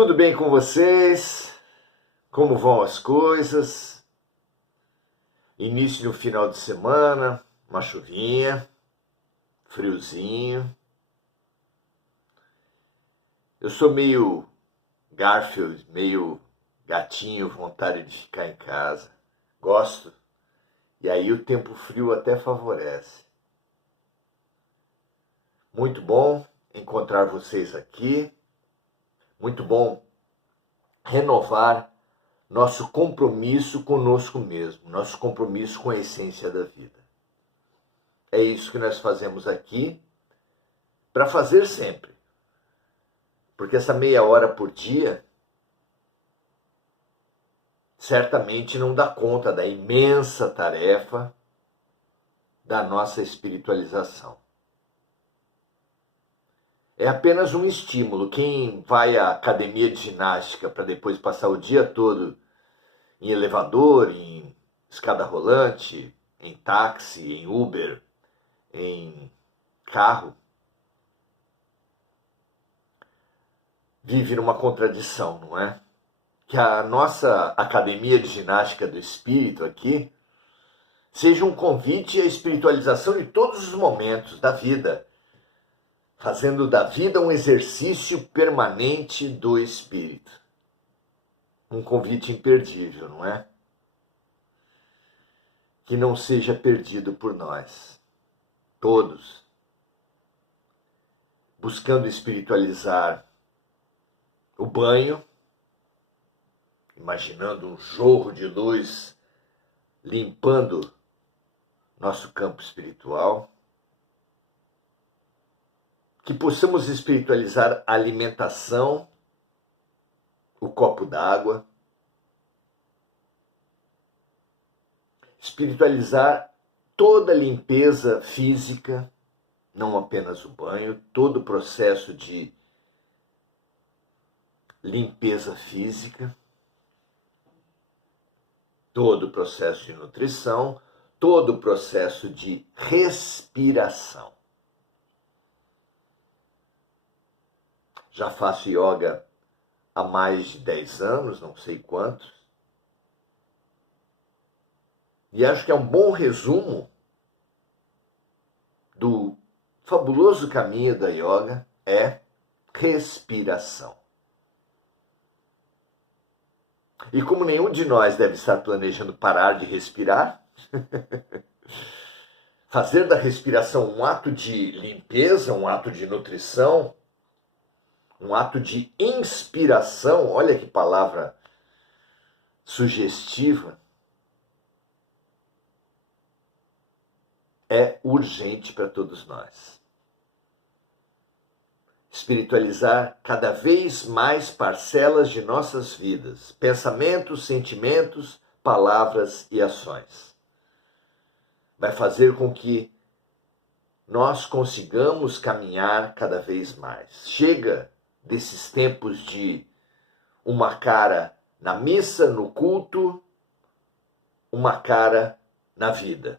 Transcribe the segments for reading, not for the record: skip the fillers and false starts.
Tudo bem com vocês? Como vão as coisas? Início no final de semana, uma chuvinha, friozinho. Eu sou meio Garfield, meio gatinho, vontade de ficar em casa. Gosto. E aí o tempo frio até favorece. Muito bom encontrar vocês aqui. Muito bom renovar nosso compromisso conosco mesmo, nosso compromisso com a essência da vida. É isso que nós fazemos aqui, para fazer sempre. Porque essa meia hora por dia certamente não dá conta da imensa tarefa da nossa espiritualização. É apenas um estímulo. Quem vai à academia de ginástica para depois passar o dia todo em elevador, em escada rolante, em táxi, em Uber, em carro, vive numa contradição, não é? Que a nossa academia de ginástica do espírito aqui seja um convite à espiritualização de todos os momentos da vida, fazendo da vida um exercício permanente do espírito. Um convite imperdível, não é? Que não seja perdido por nós, todos, buscando espiritualizar o banho, imaginando um jorro de luz limpando nosso campo espiritual. Que possamos espiritualizar a alimentação, o copo d'água, espiritualizar toda a limpeza física, não apenas o banho, todo o processo de limpeza física, todo o processo de nutrição, todo o processo de respiração. Já faço yoga há mais de 10 anos, não sei quantos. E acho que é um bom resumo do fabuloso caminho da yoga é respiração. E como nenhum de nós deve estar planejando parar de respirar, fazer da respiração um ato de limpeza, um ato de nutrição, um ato de inspiração, olha que palavra sugestiva, é urgente para todos nós. Espiritualizar cada vez mais parcelas de nossas vidas, pensamentos, sentimentos, palavras e ações. Vai fazer com que nós consigamos caminhar cada vez mais. Chega desses tempos de uma cara na missa, no culto, uma cara na vida.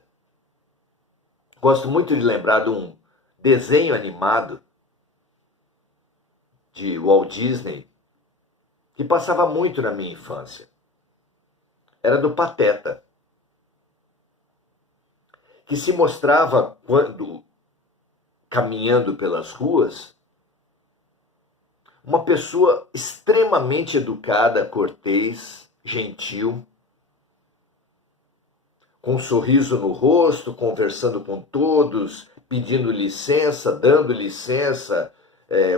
Gosto muito de lembrar de um desenho animado de Walt Disney, que passava muito na minha infância. Era do Pateta, que se mostrava quando, caminhando pelas ruas, uma pessoa extremamente educada, cortês, gentil, com um sorriso no rosto, conversando com todos, pedindo licença, dando licença,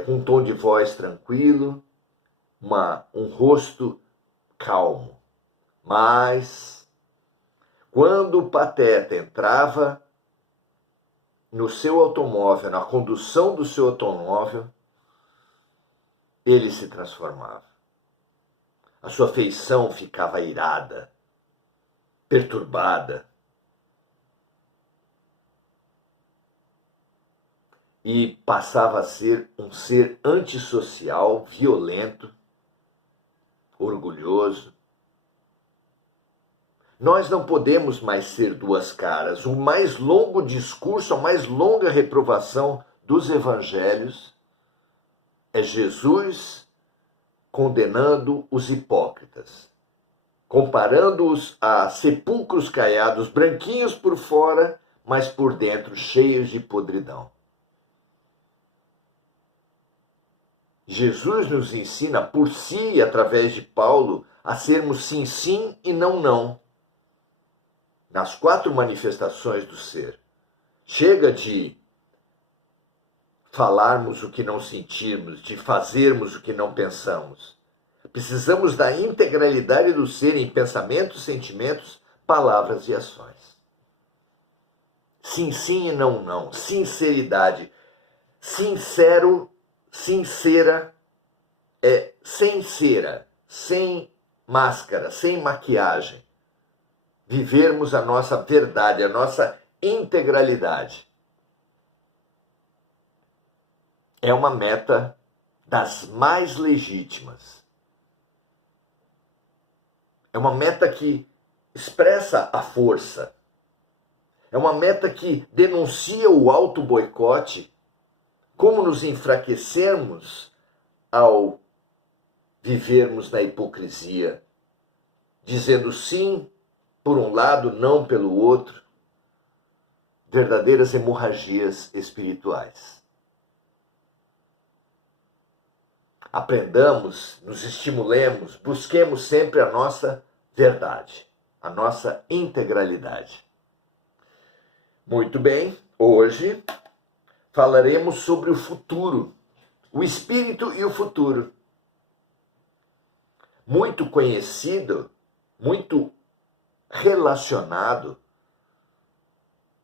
com um tom de voz tranquilo, um rosto calmo. Mas, quando o Pateta entrava no seu automóvel, na condução do seu automóvel, ele se transformava. A sua feição ficava irada, perturbada. E passava a ser um ser antissocial, violento, orgulhoso. Nós não podemos mais ser duas caras. O mais longo discurso, a mais longa reprovação dos evangelhos é Jesus condenando os hipócritas, comparando-os a sepulcros caiados, branquinhos por fora, mas por dentro cheios de podridão. Jesus nos ensina por si e através de Paulo a sermos sim, sim e não, não. Nas 4 manifestações do ser. Chega de falarmos o que não sentimos, de fazermos o que não pensamos. Precisamos da integralidade do ser em pensamentos, sentimentos, palavras e ações. Sim, sim e não, não. Sinceridade. Sincero, sincera, sem cera, sem máscara, sem maquiagem. Vivermos a nossa verdade, a nossa integralidade. É uma meta das mais legítimas. É uma meta que expressa a força. É uma meta que denuncia o auto-boicote, como nos enfraquecermos ao vivermos na hipocrisia, dizendo sim por um lado, não pelo outro. Verdadeiras hemorragias espirituais. Aprendamos, nos estimulemos, busquemos sempre a nossa verdade, a nossa integralidade. Muito bem, hoje falaremos sobre o futuro, o espírito e o futuro. Muito conhecido, muito relacionado,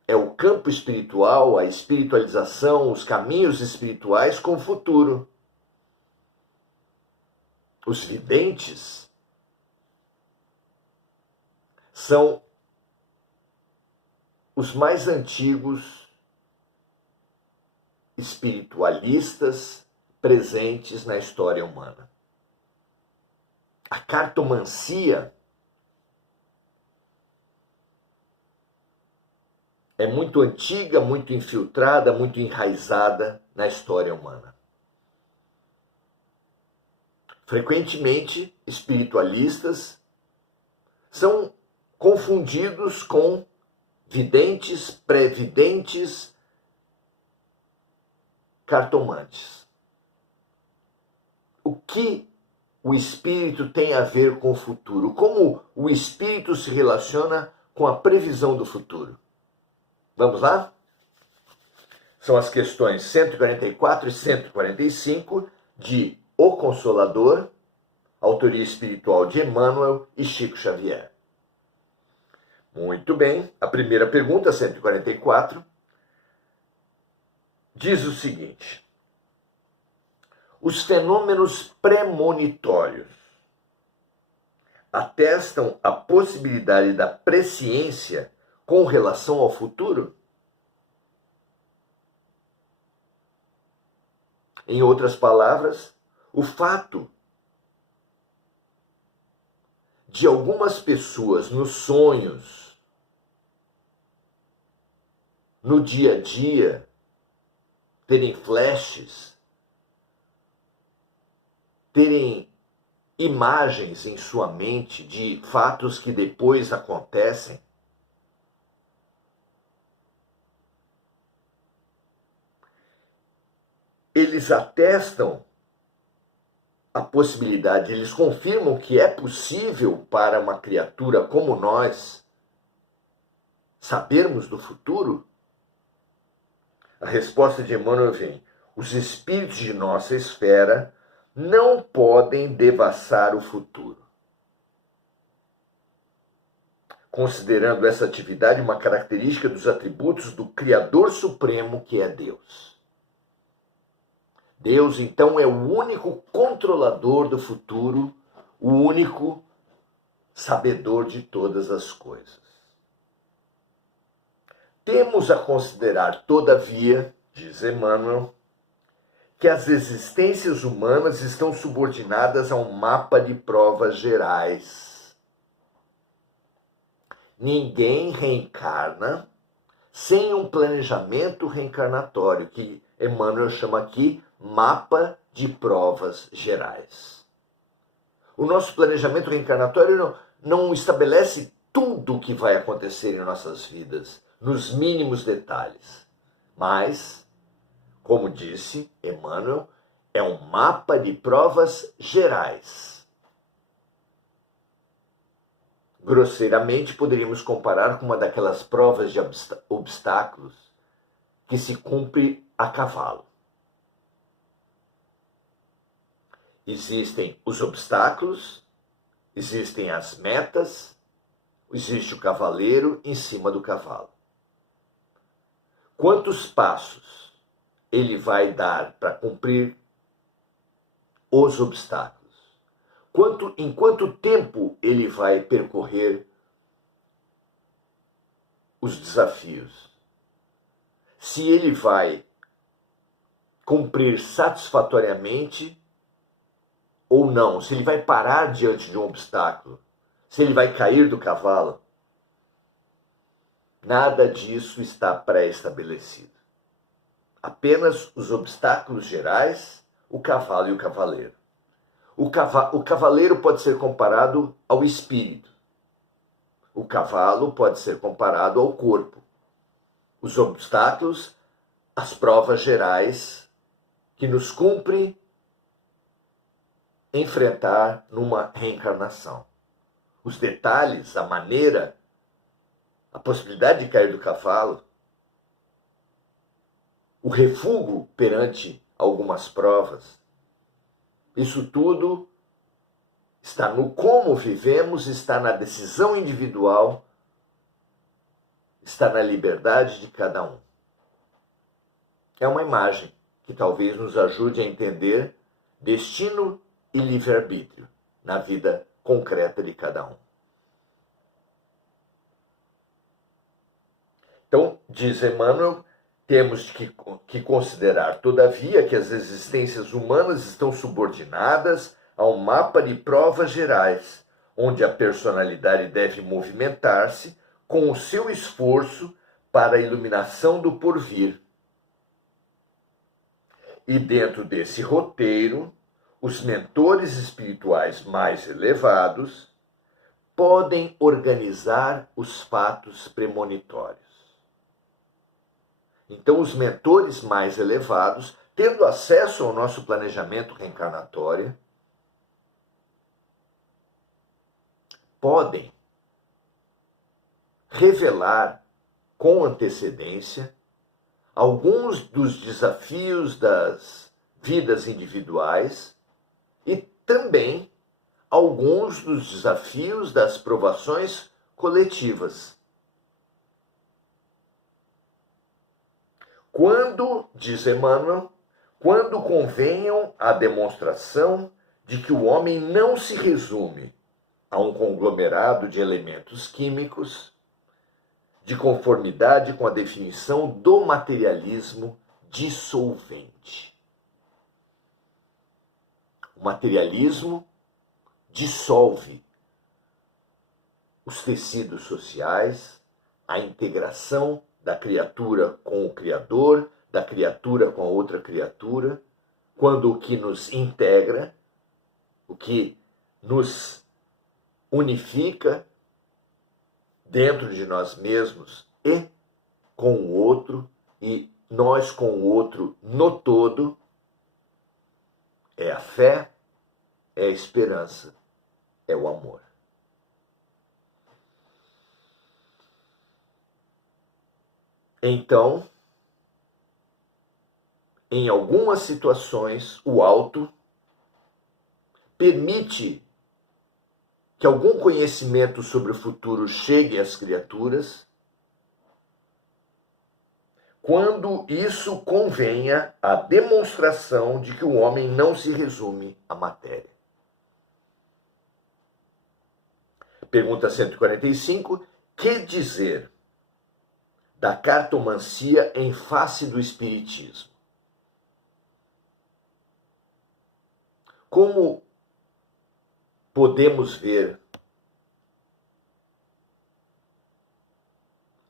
é o campo espiritual, a espiritualização, os caminhos espirituais com o futuro. Os videntes são os mais antigos espiritualistas presentes na história humana. A cartomancia é muito antiga, muito infiltrada, muito enraizada na história humana. Frequentemente, espiritualistas são confundidos com videntes, previdentes, cartomantes. O que o espírito tem a ver com o futuro? Como o espírito se relaciona com a previsão do futuro? Vamos lá? São as questões 144 e 145 de O Consolador, autoria espiritual de Emmanuel e Chico Xavier. Muito bem, a primeira pergunta, 144, diz o seguinte: os fenômenos premonitórios atestam a possibilidade da presciência com relação ao futuro? Em outras palavras, o fato de algumas pessoas nos sonhos, no dia a dia, terem flashes, terem imagens em sua mente de fatos que depois acontecem, eles atestam a possibilidade, eles confirmam que é possível para uma criatura como nós sabermos do futuro? A resposta de Emmanuel vem: os espíritos de nossa esfera não podem devassar o futuro, considerando essa atividade uma característica dos atributos do Criador Supremo, que é Deus. Deus, então, é o único controlador do futuro, o único sabedor de todas as coisas. Temos a considerar, todavia, diz Emmanuel, que as existências humanas estão subordinadas a um mapa de provas gerais. Ninguém reencarna sem um planejamento reencarnatório, que Emmanuel chama aqui mapa de provas gerais. O nosso planejamento reencarnatório não estabelece tudo o que vai acontecer em nossas vidas, nos mínimos detalhes. Mas, como disse Emmanuel, é um mapa de provas gerais. Grosseiramente, poderíamos comparar com uma daquelas provas de obstáculos que se cumpre a cavalo. Existem os obstáculos, existem as metas, existe o cavaleiro em cima do cavalo. Quantos passos ele vai dar para cumprir os obstáculos? Em quanto tempo ele vai percorrer os desafios? Se ele vai cumprir satisfatoriamente ou não, se ele vai parar diante de um obstáculo, se ele vai cair do cavalo, nada disso está pré-estabelecido. Apenas os obstáculos gerais, o cavalo e o cavaleiro. O cavaleiro pode ser comparado ao espírito. O cavalo pode ser comparado ao corpo. Os obstáculos, as provas gerais que nos cumpre enfrentar numa reencarnação. Os detalhes, a maneira, a possibilidade de cair do cavalo, o refúgio perante algumas provas, isso tudo está no como vivemos, está na decisão individual, está na liberdade de cada um. É uma imagem que talvez nos ajude a entender destino e livre-arbítrio na vida concreta de cada um. Então, diz Emmanuel, temos que considerar, todavia, que as existências humanas estão subordinadas a um mapa de provas gerais, onde a personalidade deve movimentar-se com o seu esforço para a iluminação do porvir. E dentro desse roteiro, os mentores espirituais mais elevados podem organizar os fatos premonitórios. Então, os mentores mais elevados, tendo acesso ao nosso planejamento reencarnatório, podem revelar com antecedência alguns dos desafios das vidas individuais e também alguns dos desafios das provações coletivas. Quando, diz Emmanuel, quando convenham a demonstração de que o homem não se resume a um conglomerado de elementos químicos, de conformidade com a definição do materialismo dissolvente. O materialismo dissolve os tecidos sociais, a integração da criatura com o Criador, da criatura com a outra criatura, quando o que nos integra, o que nos unifica dentro de nós mesmos e com o outro, e nós com o outro no todo, é a fé, é a esperança, é o amor. Então, em algumas situações, o alto permite que algum conhecimento sobre o futuro chegue às criaturas, quando isso convenha à demonstração de que o homem não se resume à matéria. Pergunta 145. Que dizer da cartomancia em face do espiritismo? Como podemos ver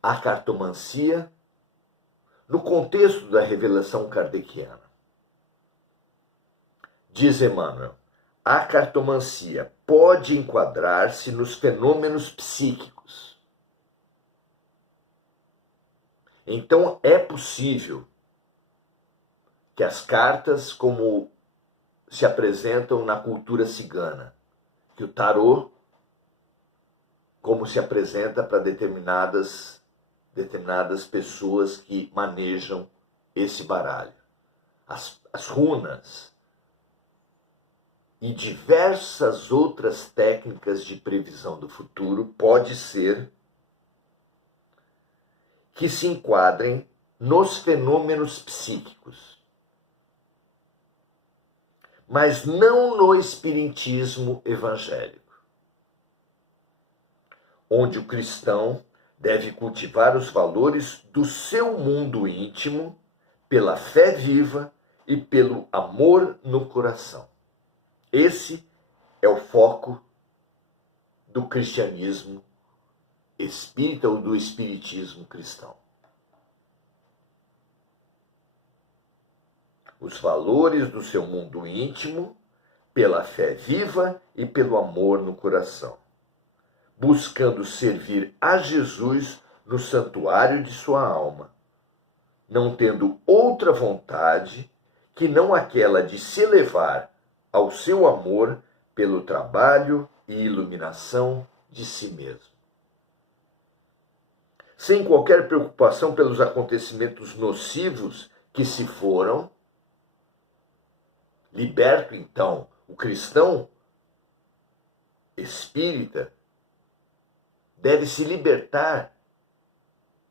a cartomancia no contexto da revelação kardeciana? Diz Emmanuel, a cartomancia pode enquadrar-se nos fenômenos psíquicos. Então é possível que as cartas, como se apresentam na cultura cigana, que o tarô, como se apresenta para determinadas pessoas que manejam esse baralho, as runas e diversas outras técnicas de previsão do futuro, pode ser que se enquadrem nos fenômenos psíquicos, mas não no espiritismo evangélico, onde o cristão deve cultivar os valores do seu mundo íntimo pela fé viva e pelo amor no coração. Esse é o foco do cristianismo espírita ou do espiritismo cristão. Os valores do seu mundo íntimo pela fé viva e pelo amor no coração, buscando servir a Jesus no santuário de sua alma, não tendo outra vontade que não aquela de se elevar ao seu amor pelo trabalho e iluminação de si mesmo. Sem qualquer preocupação pelos acontecimentos nocivos que se foram, liberto então o cristão espírita deve se libertar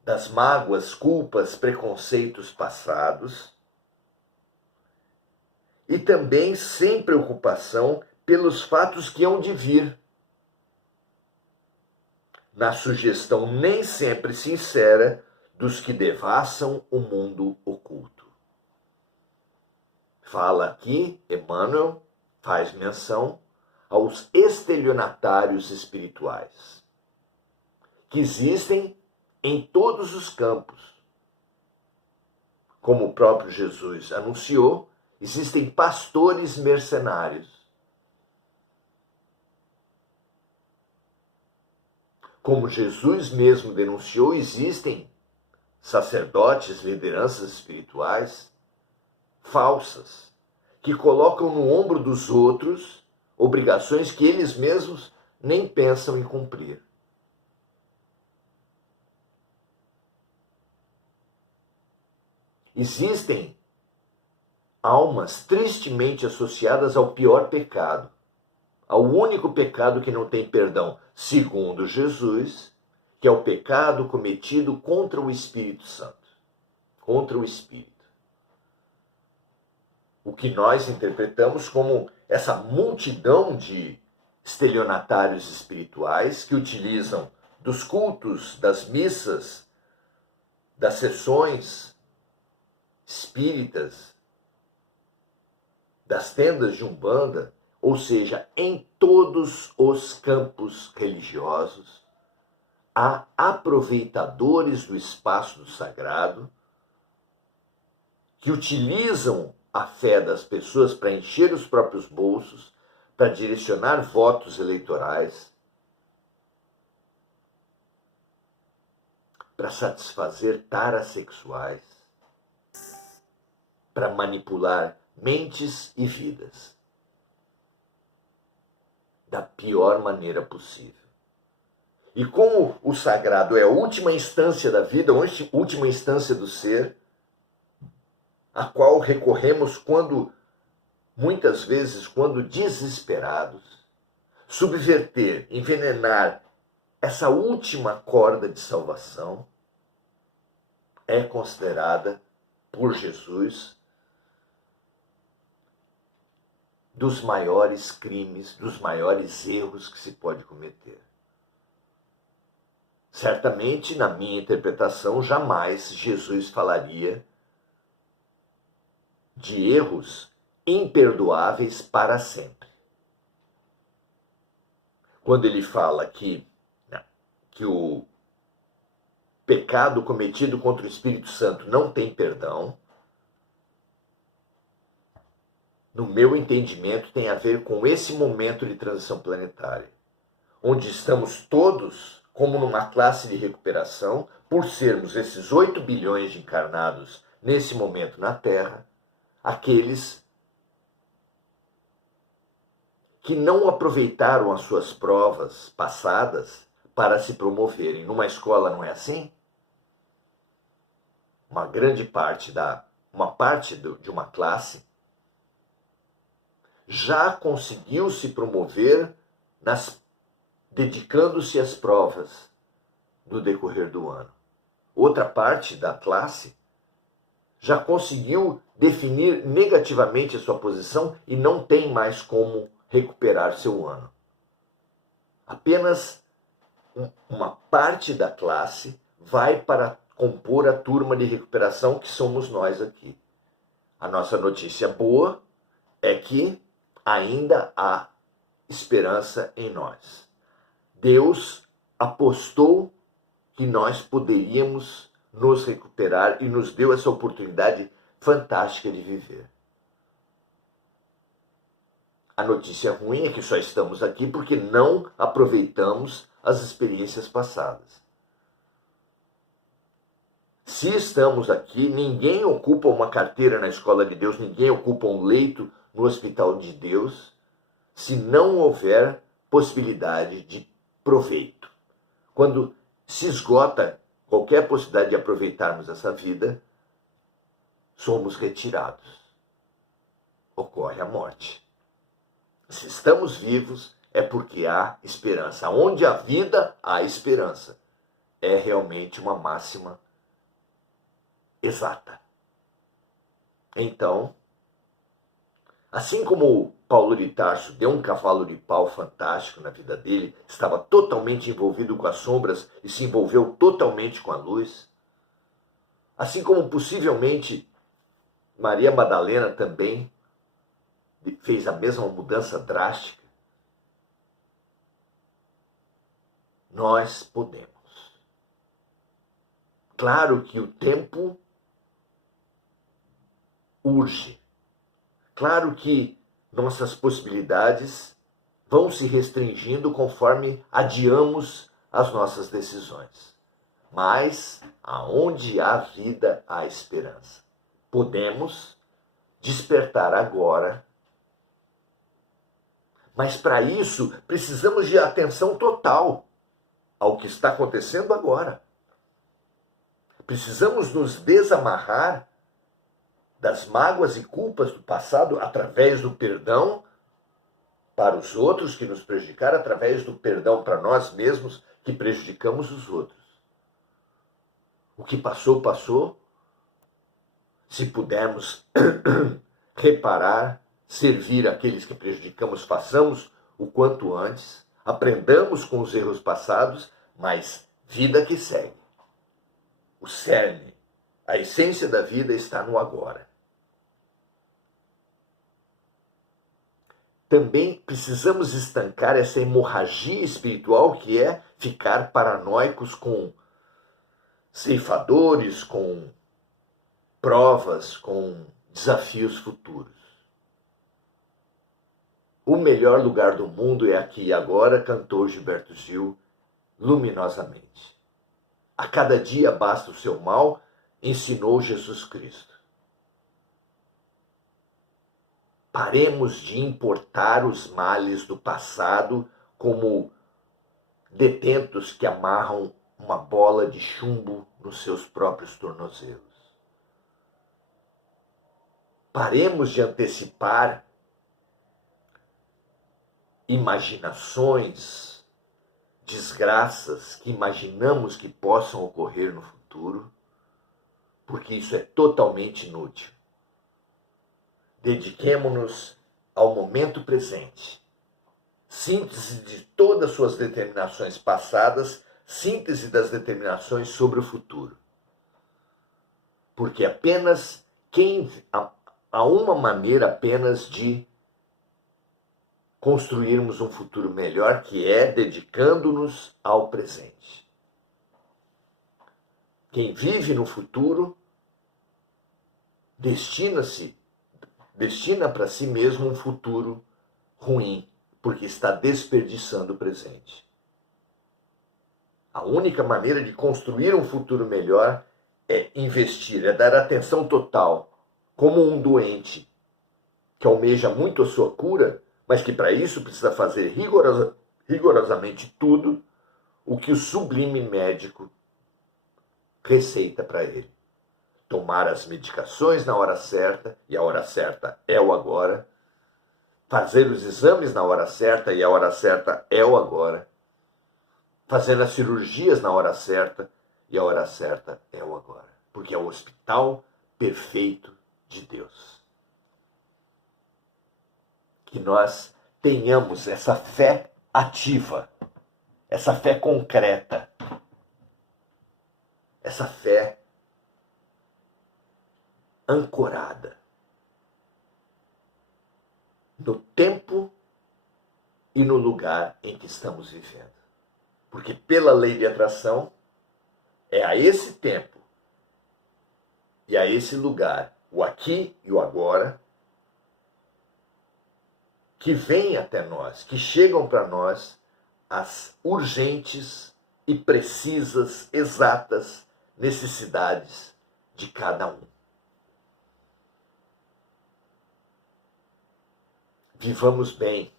das mágoas, culpas, preconceitos passados e também sem preocupação pelos fatos que hão de vir, na sugestão nem sempre sincera dos que devassam o mundo oculto. Fala aqui, Emmanuel faz menção aos estelionatários espirituais, que existem em todos os campos. Como o próprio Jesus anunciou, existem pastores mercenários. Como Jesus mesmo denunciou, existem sacerdotes, lideranças espirituais falsas, que colocam no ombro dos outros obrigações que eles mesmos nem pensam em cumprir. Existem almas tristemente associadas ao pior pecado, ao único pecado que não tem perdão, segundo Jesus, que é o pecado cometido contra o Espírito Santo, contra o Espírito. O que nós interpretamos como essa multidão de estelionatários espirituais que utilizam dos cultos, das missas, das sessões espíritas, das tendas de Umbanda, ou seja, em todos os campos religiosos, há aproveitadores do espaço do sagrado que utilizam a fé das pessoas para encher os próprios bolsos, para direcionar votos eleitorais, para satisfazer taras sexuais, para manipular mentes e vidas da pior maneira possível. E como o sagrado é a última instância da vida, a última instância do ser, a qual recorremos muitas vezes, quando desesperados, subverter, envenenar essa última corda de salvação é considerada por Jesus dos maiores crimes, dos maiores erros que se pode cometer. Certamente, na minha interpretação, jamais Jesus falaria de erros imperdoáveis para sempre. Quando ele fala que o pecado cometido contra o Espírito Santo não tem perdão, no meu entendimento, tem a ver com esse momento de transição planetária, onde estamos todos como numa classe de recuperação, por sermos esses 8 bilhões de encarnados nesse momento na Terra, aqueles que não aproveitaram as suas provas passadas para se promoverem. Numa escola não é assim? Uma parte de uma classe já conseguiu se promover dedicando-se às provas no decorrer do ano. Outra parte da classe já conseguiu definir negativamente a sua posição e não tem mais como recuperar seu ano. Apenas uma parte da classe vai para compor a turma de recuperação que somos nós aqui. A nossa notícia boa é que ainda há esperança em nós. Deus apostou que nós poderíamos nos recuperar e nos deu essa oportunidade fantástica de viver. A notícia ruim é que só estamos aqui porque não aproveitamos as experiências passadas. Se estamos aqui, ninguém ocupa uma carteira na escola de Deus, ninguém ocupa um leito no hospital de Deus, se não houver possibilidade de proveito. Quando se esgota qualquer possibilidade de aproveitarmos essa vida, somos retirados. Ocorre a morte. Se estamos vivos, é porque há esperança. Onde há vida, há esperança. É realmente uma máxima exata. Então, assim como Paulo de Tarso deu um cavalo de pau fantástico na vida dele, estava totalmente envolvido com as sombras e se envolveu totalmente com a luz, assim como possivelmente Maria Madalena também fez a mesma mudança drástica, nós podemos. Claro que o tempo urge. Claro que nossas possibilidades vão se restringindo conforme adiamos as nossas decisões. Mas aonde há vida, há esperança. Podemos despertar agora. Mas para isso precisamos de atenção total ao que está acontecendo agora. Precisamos nos desamarrar das mágoas e culpas do passado através do perdão para os outros que nos prejudicaram, através do perdão para nós mesmos que prejudicamos os outros. O que passou, passou. Se pudermos reparar, servir aqueles que prejudicamos, façamos o quanto antes, aprendamos com os erros passados, mas vida que segue. O cerne, a essência da vida está no agora. Também precisamos estancar essa hemorragia espiritual que é ficar paranoicos com ceifadores, com provas, com desafios futuros. O melhor lugar do mundo é aqui e agora, cantou Gilberto Gil luminosamente. A cada dia basta o seu mal, ensinou Jesus Cristo. Paremos de importar os males do passado como detentos que amarram uma bola de chumbo nos seus próprios tornozelos. Paremos de antecipar imaginações, desgraças que imaginamos que possam ocorrer no futuro, porque isso é totalmente inútil. Dediquemo-nos ao momento presente. Síntese de todas as suas determinações passadas, síntese das determinações sobre o futuro. Porque há uma maneira apenas de construirmos um futuro melhor, que é dedicando-nos ao presente. Quem vive no futuro destina-se destina para si mesmo um futuro ruim, porque está desperdiçando o presente. A única maneira de construir um futuro melhor é investir, é dar atenção total, como um doente que almeja muito a sua cura, mas que para isso precisa fazer rigorosamente tudo o que o sublime médico receita para ele. Tomar as medicações na hora certa, e a hora certa é o agora. Fazer os exames na hora certa, e a hora certa é o agora. Fazer as cirurgias na hora certa, e a hora certa é o agora. Porque é o hospital perfeito de Deus. Que nós tenhamos essa fé ativa, essa fé concreta, essa fé ancorada no tempo e no lugar em que estamos vivendo. Porque pela lei de atração, é a esse tempo e a esse lugar, o aqui e o agora, que vêm até nós, que chegam para nós as urgentes e precisas, exatas necessidades de cada um. Vivamos bem,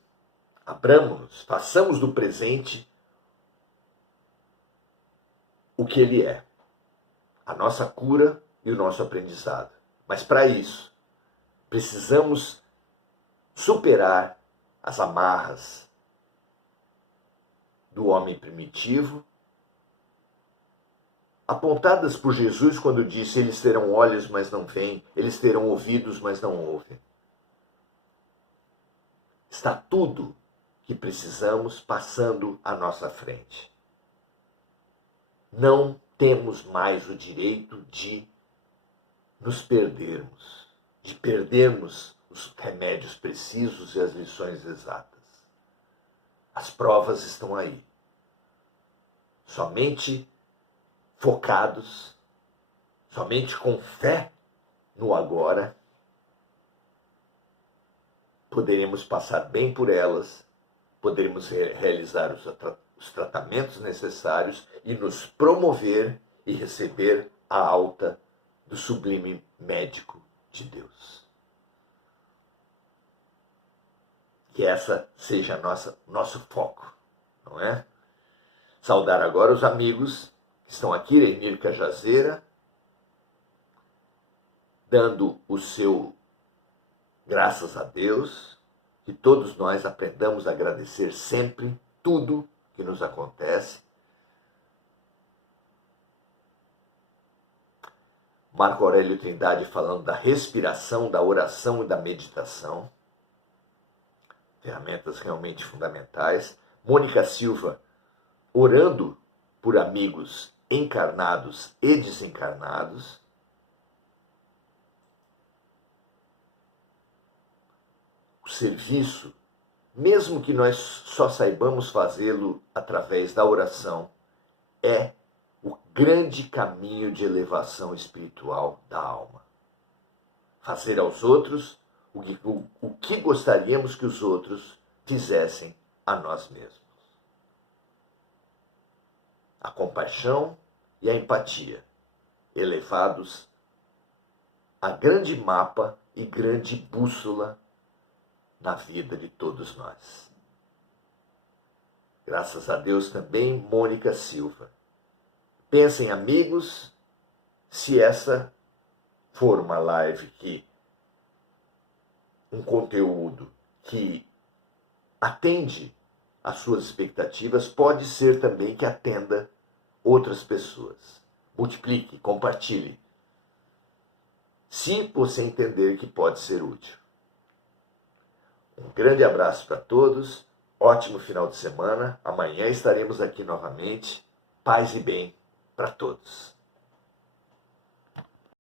abramos-nos, façamos do presente o que ele é, a nossa cura e o nosso aprendizado. Mas para isso, precisamos superar as amarras do homem primitivo, apontadas por Jesus quando disse: eles terão olhos, mas não veem, eles terão ouvidos, mas não ouvem. Está tudo que precisamos passando à nossa frente. Não temos mais o direito de nos perdermos, de perdermos os remédios precisos e as lições exatas. As provas estão aí. Somente focados, somente com fé no agora, poderemos passar bem por elas, poderemos realizar os tratamentos necessários e nos promover e receber a alta do sublime médico de Deus. Que essa seja nosso foco, não é? Saudar agora os amigos que estão aqui, Renir Cajazeira, dando o seu graças a Deus, que todos nós aprendamos a agradecer sempre tudo que nos acontece. Marco Aurélio Trindade falando da respiração, da oração e da meditação. Ferramentas realmente fundamentais. Mônica Silva orando por amigos encarnados e desencarnados. O serviço, mesmo que nós só saibamos fazê-lo através da oração, é o grande caminho de elevação espiritual da alma. Fazer aos outros o que gostaríamos que os outros fizessem a nós mesmos. A compaixão e a empatia, elevados a grande mapa e grande bússola na vida de todos nós. Graças a Deus também, Mônica Silva. Pensem, amigos, se essa for uma live um conteúdo que atende às suas expectativas, pode ser também que atenda outras pessoas. Multiplique, compartilhe, se você entender que pode ser útil. Um grande abraço para todos, ótimo final de semana. Amanhã estaremos aqui novamente. Paz e bem para todos.